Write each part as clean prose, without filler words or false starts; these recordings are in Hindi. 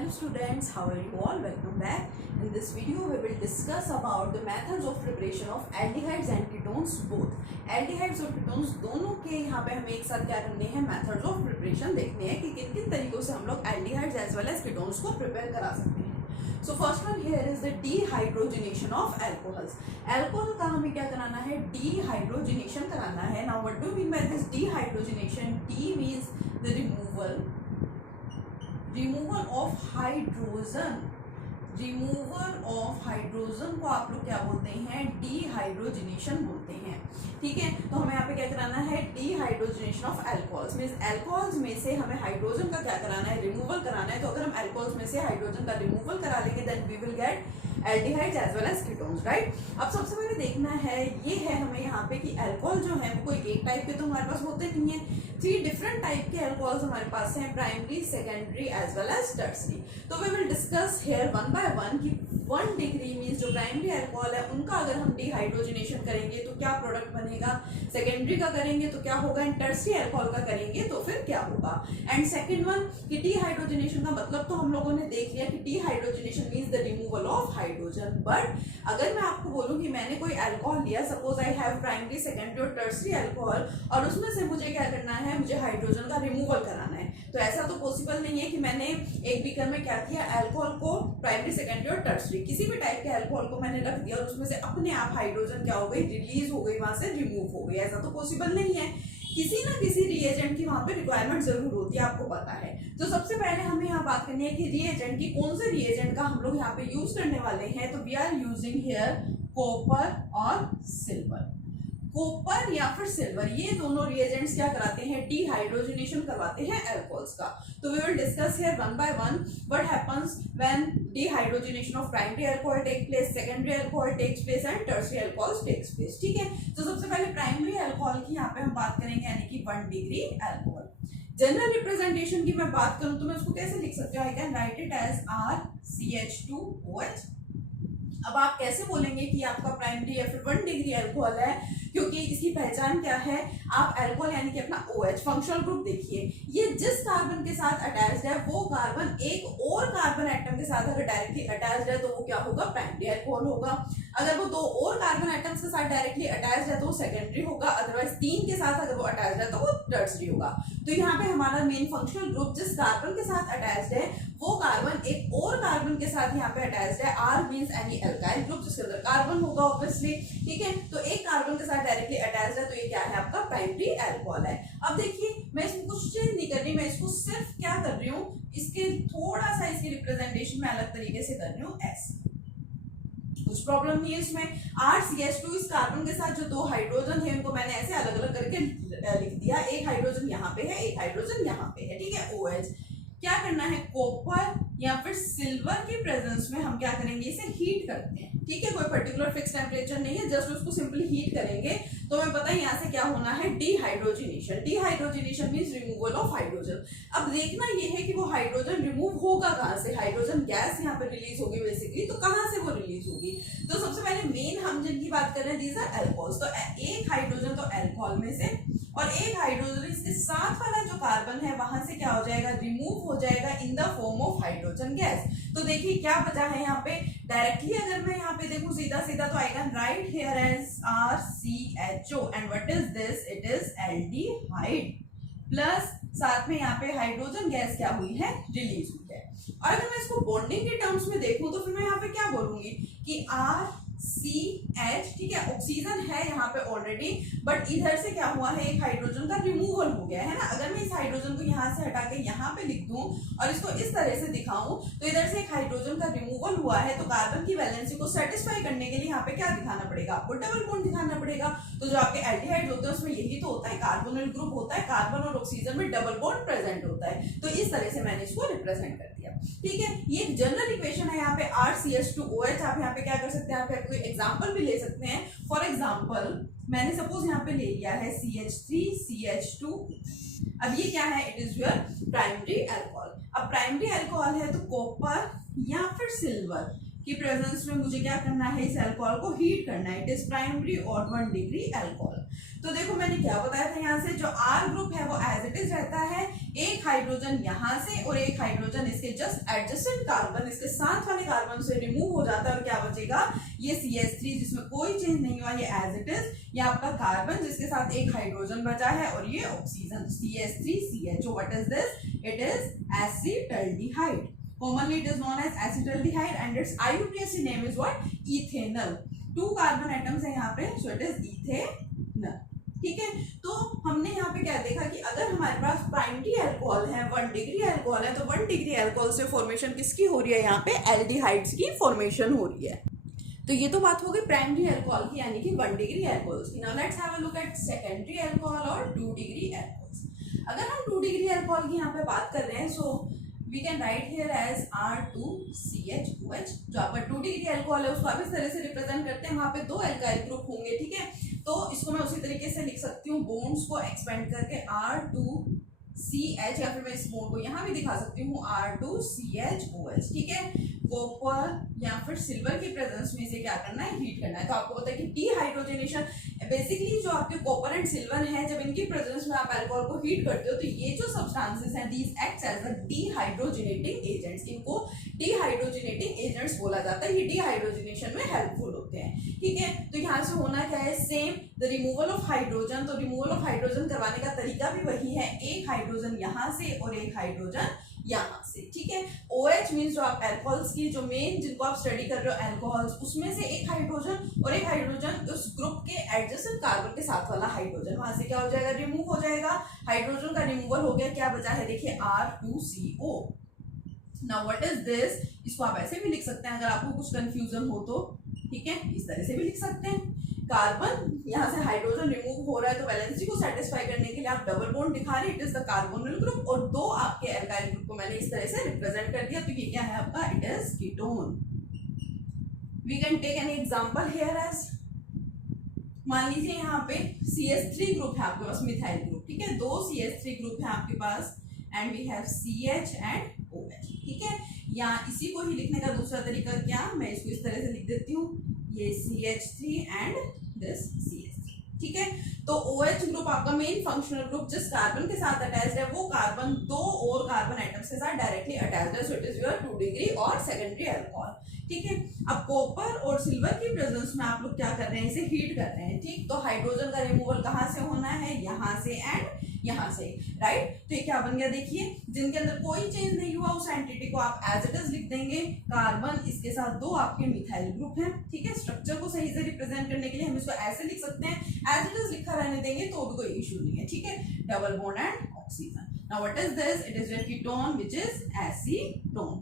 Hello students, how are you all? Welcome back. In this video we will discuss about the methods of preparation of aldehydes and ketones both. Aldehydes और ketones दोनों के यहाँ पे हमें एक साथ क्या करने हैं, methods of preparation देखने हैं कि किन किन तरीकों से हम लोग aldehydes as well as ketones को prepare करा सकते हैं. So first one here is the dehydrogenation of alcohols. Alcohol का हमें क्या कराना है, dehydrogenation कराना है. Now what do you mean by this dehydrogenation? D means the removal of hydrogen. Removal of hydrogen को आप लोग क्या बोलते हैं, डिहाइड्रोजनेशन बोलते हैं. ठीक है, तो हमें यहाँ पे क्या कराना है, dehydrogenation of alcohols. Means alcohols में से हमें हाइड्रोजन का क्या कराना है, रिमूवल कराना है. तो अगर हम अल्कोहल्स में से हाइड्रोजन का रिमूवल करा लेंगे then we will get aldehydes as well as ketones, right. अब सबसे पहले देखना है ये है हमें यहाँ पे कि अल्कोहल जो है वो कोई एक टाइप के तो हमारे पास होते नहीं है. 3 डिफरेंट टाइप के अल्कोहल्स हमारे पास हैं, primary, secondary as well as tertiary. तो we will discuss here one by one कि 1 डिग्री मींस जो प्राइमरी अल्कोहल है उनका अगर हम डिहाइड्रोजनेशन करेंगे तो क्या प्रोडक्ट बनेगा, सेकेंडरी का करेंगे तो क्या होगा, एंड टर्सरी अल्कोहल का करेंगे तो फिर क्या होगा. एंड सेकंड वन कि डिहाइड्रोजनेशन का मतलब तो हम लोगों ने देख लिया कि dehydrogenation means the removal of hydrogen. But अगर मैं आपको बोलूं कि मैंने कोई अल्कोहल लिया, suppose I have primary, secondary और टर्सरी अल्कोहल, और उसमें से मुझे क्या करना है, मुझे हाइड्रोजन का रिमूवल कराना है, तो ऐसा तो पॉसिबल नहीं है कि मैंने एक बीकर में क्या किया, अल्कोहल को प्राइमरी, सेकेंडरी और टर्सरी किसी भी टाइप के अल्कोहल को मैंने रख दिया और उसमें से अपने आप हाइड्रोजन क्या हो गई, रिलीज हो गई, वहां से रिमूव हो गई. ऐसा तो पॉसिबल नहीं है. किसी ना किसी रिएजेंट की वहां पे रिक्वायरमेंट जरूर होती है, आपको पता है. तो सबसे पहले हमें यहाँ बात करनी है कि रिएजेंट की कौन से रिएजेंट का हम लोग यहाँ पे यूज करने वाले हैं. तो we are using here copper और सिल्वर. कॉपर या फिर सिल्वर, ये दोनों रिएजेंट्स क्या कराते हैं, डिहाइड्रोजनेशन करवाते हैं अल्कोहल्स का. तो we will discuss here one by one what happens when dehydrogenation of primary alcohol take place, secondary alcohol takes place and tertiary alcohol takes place. ठीक है, तो सबसे पहले प्राइमरी अल्कोहल की यहाँ पे हम बात करेंगे, यानी कि 1 डिग्री अल्कोहल. जनरल रिप्रेजेंटेशन की मैं बात करूं तो मैं उसको कैसे लिख सकती हूँ, I can write it as RCH2OH. अब आप कैसे बोलेंगे कि आपका प्राइमरी या फिर 1 डिग्री अल्कोहल है, क्योंकि इसकी पहचान क्या है, आप अल्कोहल यानी कि अपना OH फंक्शनल ग्रुप देखिए, ये जिस कार्बन के साथ अटैच्ड है वो कार्बन एक और कार्बन एटम के साथ अगर डायरेक्टली अटैच्ड है तो वो क्या होगा, प्राइमरी अल्कोहल होगा. अगर वो 2 और कार्बन एटम्स के साथ डायरेक्टली अटैच्ड है तो वो सेकेंडरी होगा. अदरवाइज 3 के साथ अगर वो अटैच्ड है तो वो टर्सरी होगा. तो यहाँ पे हमारा मेन फंक्शनल ग्रुप जिस कार्बन के साथ अटैच्ड है वो कार्बन एक और कार्बन के साथ यहाँ पे अटैच्ड है. R means any alkyl group जिसके अंदर कार्बन होगा ऑब्वियसली. ठीक है, तो एक कार्बन के साथ डायरेक्टली अटैच्ड है तो ये क्या है, आपका प्राइमरी अल्कोहल है. अब देखिए मैं इसमें कुछ चेंज नहीं कर रही, मैं इसको सिर्फ क्या कर रही हूँ, इसके थोड़ा सा इसकी रिप्रेजेंटेशन में अलग तरीके से कर रही हूँ ऐसे. कुछ प्रॉब्लम नहीं है इसमें. RCH2 इस कार्बन के साथ जो 2 हाइड्रोजन है उनको मैंने ऐसे अलग अलग करके लिख दिया. एक हाइड्रोजन यहाँ पे है, एक हाइड्रोजन यहाँ पे है. ठीक है, OH. क्या करना है, कॉपर या फिर सिल्वर के प्रेजेंस में हम क्या करेंगे, इसे हीट करते हैं. ठीक है, कोई पर्टिकुलर फिक्स टेम्परेचर नहीं है, जस्ट उसको सिंपली हीट करेंगे तो हमें पता है यहाँ से क्या होना है, dehydrogenation. Dehydrogenation means removal of hydrogen. अब देखना ये है कि वो हाइड्रोजन रिमूव होगा कहाँ से, हाइड्रोजन गैस यहाँ पे रिलीज होगी बेसिकली, तो कहाँ से वो रिलीज होगी. तो सबसे पहले मेन हम जिनकी बात कर रहे हैं, दीज आर अल्कोहल्स. तो एक हाइड्रोजन तो अल्कोहल में से और एक हाइड्रोजन इसके साथ वाला जो कार्बन है वहां से क्या हो जाएगा, रिमूव हो जाएगा in the form of hydrogen gas. तो देखिए क्या बचा है यहाँ पे, डायरेक्टली अगर मैं यहाँ पे देखूं सीधा सीधा तो I can write here as RCHO and what is this, it is aldehyde. Plus साथ में यहाँ पे हाइड्रोजन गैस क्या हुई है, रिलीज हुई है. और अगर मैं इसको बॉन्डिंग के टर्म्स में देखूं तो फिर मैं यहाँ पे क्या बोलूंगी कि RCH. ठीक है, ऑक्सीजन है यहाँ पे ऑलरेडी, बट इधर से क्या हुआ है, एक हाइड्रोजन का रिमूवल हो गया है ना. अगर मैं इस हाइड्रोजन को यहाँ से हटा के यहाँ पे लिख दूं और इसको इस तरह से दिखाऊं तो इधर से एक हाइड्रोजन का रिमूवल हुआ है, तो कार्बन की वैलेंसी को सेटिस्फाई करने के लिए यहाँ पे क्या दिखाना पड़ेगा, आपको डबल बॉन्ड दिखाना पड़ेगा. तो जो आपके एल्डिहाइड होते हैं उसमें यही तो होता है, कार्बोनिल ग्रुप होता है, कार्बन और ऑक्सीजन में डबल बॉन्ड प्रेजेंट होता है. तो इस तरह से मैंने इसको रिप्रेजेंट कर दिया. ठीक है, ये एक जनरल इक्वेशन है यहाँ पे RCH2OH. आप यहाँ पे क्या कर सकते हैं, आप कोई एग्जांपल भी ले सकते हैं. फॉर एग्जांपल मैंने सपोज यहाँ पे ले लिया है CH3CH2. अब ये क्या है, it is your primary alcohol. अब प्राइमरी अल्कोहल है तो कॉपर या फिर सिल्वर की प्रेजेंस में मुझे क्या करना है, इस अल्कोहल को हीट करना है। इट इज प्राइमरी और 1 डिग्री अल्कोहल। तो देखो मैंने क्या बताया था, यहाँ से जो R ग्रुप है वो एज इट इज रहता है, एक हाइड्रोजन यहाँ से और एक हाइड्रोजन इसके जस्ट एडजेसेंट कार्बन, इसके साथ वाले कार्बन से रिमूव हो जाता है और क्या बचेगा, ये CH3 जिसमें कोई चेंज नहीं हुआ, ये एज इट इज, ये आपका कार्बन जिसके साथ एक हाइड्रोजन बचा है और ये oxygen CH3CH। So what is this? It is acetaldehyde. Commonly it is known as acetaldehyde and its IUPAC name is what? Ethanol. 2 carbon atoms है यहाँ पे, so it is ethanol. ठीक है, तो हमने यहाँ पे क्या देखा कि अगर हमारे पास प्राइमरी अल्कोहल है, 1 डिग्री अल्कोहल है, तो 1 डिग्री अल्कोहल से फॉर्मेशन किसकी हो रही है, यहाँ पे एल्डिहाइड्स की फॉर्मेशन हो रही है। तो ये तो बात हो गई प्राइमरी अल्कोहल की, यानी कि 1 डिग्री अल्कोहल्स की। Now let's have a look at secondary alcohol और 2 डिग्री अल्कोहल्स। अगर हम 2 डिग्री अल्कोहल की यहाँ पे बात कर रहे हैं, so we can write here as R2CHOH। जो आपका 2 डिग्री अल्कोहल है उसको आप इस तरह से रिप्रेजेंट करते हैं, वहां पे 2 अल्काइल ग्रुप होंगे, ठीक है। तो इसको मैं उसी तरीके से लिख सकती हूँ, बॉन्ड्स को एक्सपेंड करके R2CH, या फिर मैं इस बॉन्ड को यहाँ भी दिखा सकती हूँ R2CHOH, ठीक है। कॉपर या फिर सिल्वर की प्रेजेंस में इसे क्या करना है, हीट करना है। तो आपको पता है कि डीहाइड्रोजनेशन बेसिकली जो आपके कॉपर एंड सिल्वर है, जब इनकी प्रेजेंस में आप अल्कोहल को हीट करते हो तो ये जो सब्सटेंसेस हैं, these acts as a dehydrogenating agents, इनको डीहाइड्रोजनेटिंग एजेंट्स बोला जाता है। ये डीहाइड्रोजनेशन में हेल्पफुल होते हैं, ठीक है। तो यहाँ से होना क्या है, same the removal of hydrogen. तो रिमूवल ऑफ हाइड्रोजन करवाने का तरीका भी वही है, एक हाइड्रोजन यहाँ से और एक हाइड्रोजन यहाँ से, ठीक है। OH मीन्स जो आप अल्कोहल्स की जो मेन जिनको आप स्टडी कर रहे हो अल्कोहल्स, उसमें से एक हाइड्रोजन और एक हाइड्रोजन उस ग्रुप के एडजेसेंट कार्बन के साथ वाला हाइड्रोजन, वहां से क्या हो जाएगा, रिमूव हो जाएगा। हाइड्रोजन का रिमूवल हो गया, क्या बचा है, देखिए R2CO। Now what is this, इसको आप ऐसे भी लिख सकते हैं अगर आपको कुछ कंफ्यूजन हो तो, ठीक है, इस तरह से भी लिख सकते हैं। कार्बन यहाँ से हाइड्रोजन रिमूव हो रहा है तो वैलेंसी को सेटिस्फाई करने के लिए आप डबल बॉन्ड दिखा रहे हैं, it is the carbonyl group, और 2 आपके एल्काइल ग्रुप को मैंने इस तरह से रिप्रेजेंट कर दिया। तो ये क्या है आपका, it is ketone. We can take an example here as, मान लीजिए यहाँ पे CH3 ग्रुप है आपके पास, मिथाइल ग्रुप, ठीक है। 2 CH3 ग्रुप है आपके पास and we have CH and OH, ठीक है। या इसी को ही लिखने का दूसरा तरीका क्या, मैं इसको इस तरह से लिख देती हूँ, ये CH3 एंड दिस CH3, ठीक है। तो OH ग्रुप आपका मेन फंक्शनल ग्रुप जिस कार्बन के साथ अटैच्ड है, वो कार्बन 2 और कार्बन एटम्स के साथ डायरेक्टली अटैच्ड है, so it is your 2 degree और सेकेंडरी अल्कोहल, ठीक है। अब कॉपर और सिल्वर की प्रेजेंस में आप लोग क्या कर रहे हैं, इसे हीट कर रहे हैं, ठीक। तो हाइड्रोजन का रिमूवल कहाँ से होना है, यहाँ से एंड यहाँ से, राइट। तो ये क्या बन गया, देखिए, जिनके अंदर कोई चेंज नहीं हुआ उस एंटिटी को आप एज इट इज लिख देंगे। कार्बन, इसके साथ 2 आपके मिथाइल ग्रुप हैं, ठीक है। स्ट्रक्चर को सही से रिप्रेजेंट करने के लिए हम इसको ऐसे लिख सकते हैं, एज इट इज लिखा रहने देंगे तो भी कोई इशू नहीं है, ठीक है। Double bond and oxygen. Now what is this, it is your ketone which is acetone,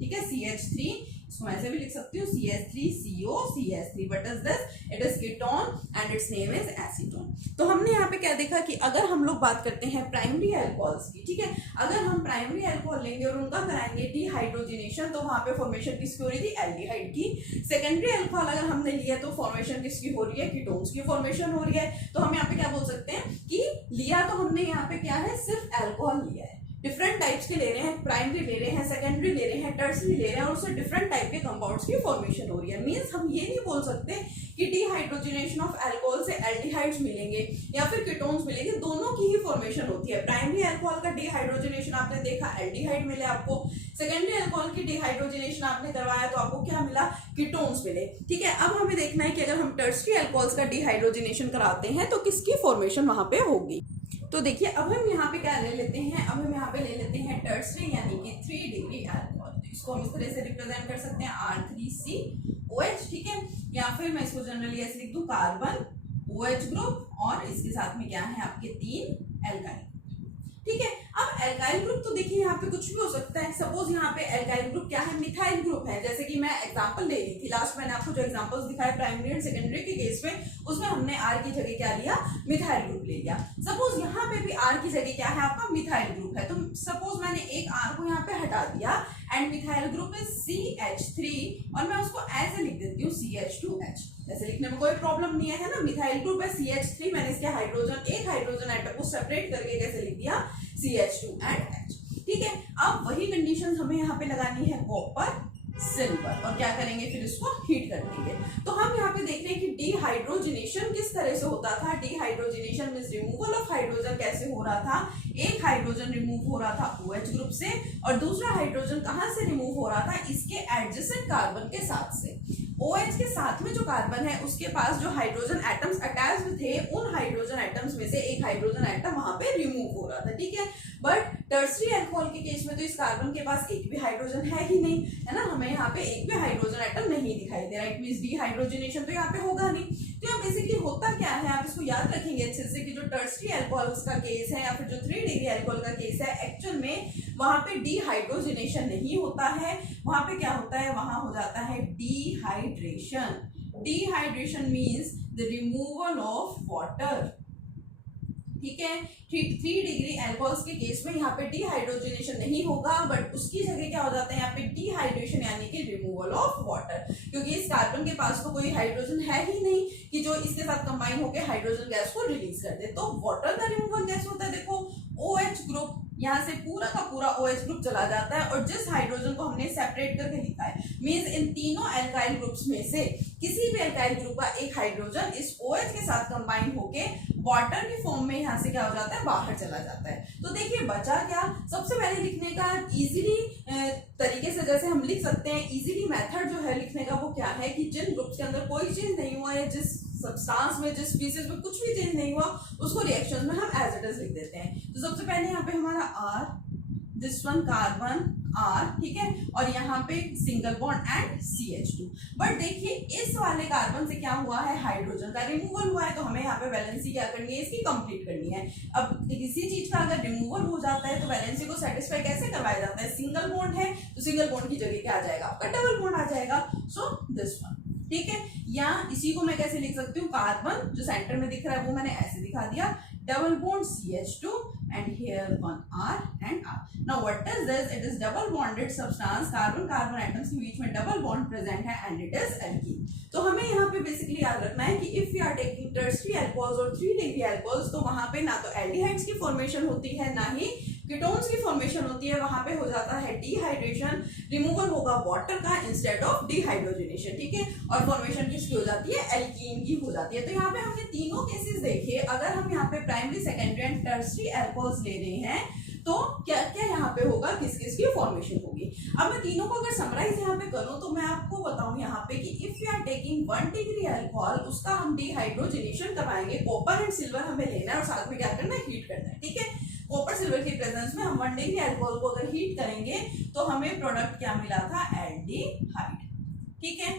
ठीक है। CH3, इसको ऐसे भी लिख सकती हूँ, CH3CO CH3, but is this, it is ketone and it's name is acetone. तो हमने यहाँ पे क्या देखा कि अगर हम लोग बात करते हैं प्राइमरी अल्कोहल्स की, ठीक है, अगर हम प्राइमरी अल्कोहल लेंगे और उनका कराएंगे डीहाइड्रोजनेशन, तो वहां पे फॉर्मेशन किसकी हो रही थी, एल्डिहाइड की। सेकेंडरी अल्कोहल अगर हमने लिया तो फॉर्मेशन किसकी हो रही है, कीटोन्स की फॉर्मेशन हो रही है। तो हम यहाँ पे क्या बोल सकते हैं कि लिया तो हमने यहाँ पे क्या है, सिर्फ अल्कोहल लिया है, डिफरेंट टाइप्स के ले रहे हैं, प्राइमरी ले रहे हैं, सेकेंडरी ले रहे हैं, टर्सरी ले रहे हैं, और उससे डिफरेंट टाइप के कंपाउंड्स की फॉर्मेशन हो रही है। मींस हम ये नहीं बोल सकते कि डीहाइड्रोजनेशन ऑफ अल्कोहल से एल्डिहाइड्स मिलेंगे या फिर कीटोन्स मिलेंगे, दोनों की ही फॉर्मेशन होती है। प्राइमरी अल्कोहल का डीहाइड्रोजनेशन आपने देखा, एल्डिहाइड मिले आपको। सेकेंडरी अल्कोहल की डीहाइड्रोजनेशन आपने करवाया तो आपको क्या मिला, कीटोन्स मिले, ठीक है। अब हमें देखना है कि अगर हम टर्सरी अल्कोहल्स का डीहाइड्रोजनेशन कराते हैं तो किसकी फॉर्मेशन वहां पे होगी। तो देखिए, अब हम यहाँ पे क्या ले लेते हैं, अब हम यहाँ पे ले लेते हैं टर्सरी यानी कि 3 डिग्री अल्कोहल। तो इसको हम इस तरह से रिप्रेजेंट कर सकते हैं R3COH, ठीक है। या फिर मैं इसको जनरली ऐसे लिख दूं, कार्बन, OH ग्रुप और इसके साथ में क्या है आपके 3 एल्काइल, ठीक है। अब एल्काइल ग्रुप तो देखिए यहाँ पे कुछ भी हो सकता है। सपोज यहाँ पे एल्काइल ग्रुप क्या है, मिथाइल ग्रुप है, जैसे कि मैं एग्जांपल ले रही थी लास्ट, मैंने आपको जो एग्जांपल्स दिखाए प्राइमरी एंड सेकेंडरी के केस में, उसमें हमने R की जगह क्या लिया, मिथाइल ग्रुप ले लिया। सपोज यहाँ पे भी R की जगह क्या है आपका, मिथाइल ग्रुप है। तो सपोज मैंने एक R को यहाँ पे हटा दिया एंड मिथाइल ग्रुप में CH3 और मैं उसको ऐसे लिख देती हूँ CH2H। ऐसे लिखने में कोई प्रॉब्लम नहीं है ना। मिथाइल ग्रुप है CH3, मैंने इसके हाइड्रोजन, एक हाइड्रोजन एटम को सेपरेट करके कैसे लिख दिया, CH2 एंड H, ठीक है। अब वही कंडीशन हमें यहाँ पे लगानी है कॉपर, सिल्वर, और क्या करेंगे फिर इसको हीट कर लेंगे। तो हम यहाँ पे देख रहे हैं कि डिहाइड्रोजनेशन किस तरह से होता था। Dehydrogenation means removal of hydrogen कैसे हो रहा था, एक हाइड्रोजन रिमूव हो रहा था OH ग्रुप से, और दूसरा हाइड्रोजन कहाँ से रिमूव हो रहा था, इसके एडजेसेंट कार्बन के साथ से। OH के साथ में जो कार्बन है उसके पास जो हाइड्रोजन एटम्स अटैच्ड थे, उन हाइड्रोजन एटम्स में से एक हाइड्रोजन एटम वहां पे रिमूव हो रहा था, ठीक है। बट टर्सरी अल्कोहल के केस में तो इस कार्बन के पास एक भी हाइड्रोजन है ही नहीं, है ना, हमें यहाँ पे एक भी हाइड्रोजन एटम नहीं दिखाई दे रहा, इट मींस डिहाइड्रोजनेशन तो यहाँ पे होगा नहीं। तो यहाँ बेसिकली होता क्या है, आप इसको याद रखेंगे अच्छे से कि जो टर्सरी अल्कोहल का केस है या फिर जो 3 डिग्री अल्कोहल का केस है, एक्चुअल में वहां पे डिहाइड्रोजनेशन नहीं होता है, वहां पे क्या होता है, वहां हो जाता है dehydration. Dehydration means the removal of water, ठीक है। 3 डिग्री अल्कोहल्स के केस में यहाँ पे डिहाइड्रोजनेशन नहीं होगा, बट उसकी जगह क्या हो जाता है यहाँ पे डिहाइड्रेशन, यानी कि रिमूवल ऑफ वाटर, क्योंकि इस कार्बन के पास तो कोई हाइड्रोजन है ही नहीं कि जो इसके साथ कंबाइन होकर हाइड्रोजन गैस को रिलीज कर दे। तो वाटर का रिमूवल कैसे होता है, देखो OH ग्रुप, यहाँ से पूरा का पूरा OH ग्रुप चला जाता है, और जिस हाइड्रोजन को हमने सेपरेट करके लिखा है, मींस इन तीनों अल्काइल ग्रुप्स में से किसी भी अल्काइल ग्रुप का एक हाइड्रोजन इस OH के साथ कंबाइन होके वाटर की फॉर्म में यहाँ से क्या हो जाता है, बाहर चला जाता है। तो देखिए बचा क्या, सबसे पहले लिखने का इजीली तरीके से जैसे हम लिख सकते हैं, इजीली मेथड जो है लिखने का वो क्या है कि जिन ग्रुप्स के अंदर कोई चेंज नहीं हुआ है, जिस सब्सटेंस में, जिस स्पीसीज में कुछ भी चेंज नहीं हुआ, उसको रिएक्शन में हम एज इट इज लिख देते हैं। तो सबसे पहले यहाँ पे हमारा R, this one carbon R, ठीक है, और यहाँ पे single bond and CH2। But देखिए इस वाले कार्बन से क्या हुआ है, हाइड्रोजन का रिमूवल हुआ है, तो हमें यहाँ पे वैलेंसी क्या करनी है, इसकी कंप्लीट करनी है। अब किसी चीज का अगर रिमूवल हो जाता है तो वैलेंसी को सेटिस्फाई कैसे करवाया जाता है, सिंगल बॉन्ड है तो सिंगल बॉन्ड की जगह क्या आ जाएगा, आपका डबल बॉन्ड आ जाएगा, सो दिस वन, ठीक है। या इसी को मैं कैसे लिख सकती हूँ, कार्बन जो सेंटर में दिख रहा है वो मैंने ऐसे दिखा दिया, double bond CH2 and here one R and R. Now what is this? It is double bonded substance, carbon carbon atoms के बीच में डबल बॉन्ड प्रेजेंट है and it is alkene। तो हमें यहाँ पे बेसिकली याद रखना है कि if we are taking tertiary alcohols और 3 डिग्री अल्कोहल्स, तो वहां पे ना तो एल्डिहाइड्स की फॉर्मेशन होती है ना ही कीटोन्स की फॉर्मेशन होती है, वहां पे हो जाता है डिहाइड्रेशन, रिमूवल होगा वाटर का इंस्टेड ऑफ डिहाइड्रोजनेशन, ठीक है, और फॉर्मेशन किसकी हो जाती है, एल्कीन की हो जाती है। तो यहाँ पे हमने तीनों केसेस देखे, अगर हम यहाँ पे primary secondary and tertiary alcohols ले रहे हैं तो क्या क्या यहाँ पे होगा, किस किस की फॉर्मेशन होगी। अब मैं तीनों को अगर समराइज यहाँ पे करूँ तो मैं आपको बताऊं यहाँ पे कि if you are taking 1 degree alcohol, उसका हम डिहाइड्रोजनेशन करवाएंगे, कॉपर एंड सिल्वर हमें लेना है और साथ में क्या करना है, हीट करना है, ठीक है। कॉपर सिल्वर की प्रेजेंस में हम 1 डिग्री अल्कोहल को अगर हीट करेंगे तो हमें प्रोडक्ट क्या मिला था, एल्डिहाइड, ठीक है।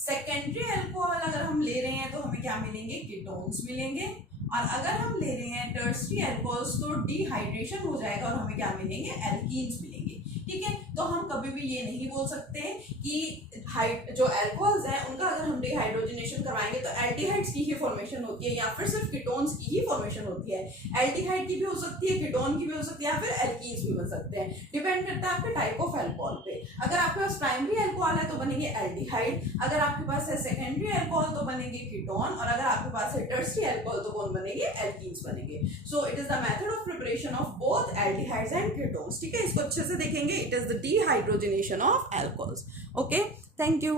सेकेंडरी अल्कोहल अगर हम ले रहे हैं तो हमें क्या मिलेंगे, कीटोन्स मिलेंगे, और अगर हम ले रहे हैं टर्सरी अल्कोहल्स तो डिहाइड्रेशन हो जाएगा और हमें क्या मिलेंगे, एल्कीन्स मिलेंगे, ठीक है। तो हम कभी भी ये नहीं बोल सकते कि जो अल्कोहल्स हैं उनका अगर हम डिहाइड्रोजनेशन करवाएंगे तो एल्डिहाइड्स की ही फॉर्मेशन होती है या फिर सिर्फ कीटोन्स की ही फॉर्मेशन होती है। एल्डिहाइड की भी हो सकती है, कीटोन की भी हो सकती है, या फिर एल्कीन्स भी बन सकते हैं, डिपेंड करता है आपके टाइप ऑफ अल्कोहल पे। अगर आपके पास प्राइमरी अल्कोहल है तो बनेंगे एल्डिहाइड, अगर आपके पास है सेकेंडरी अल्कोहल तो बनेंगे कीटोन, और अगर आपके पास है टर्सरी अल्कोहल तो कौन बनेंगे, एल्कीन्स बनेंगे। So it is the method of preparation of both aldehydes and ketones, ठीक है। इसको अच्छे से देखेंगे, it is the dehydrogenation of alcohols. Okay, thank you.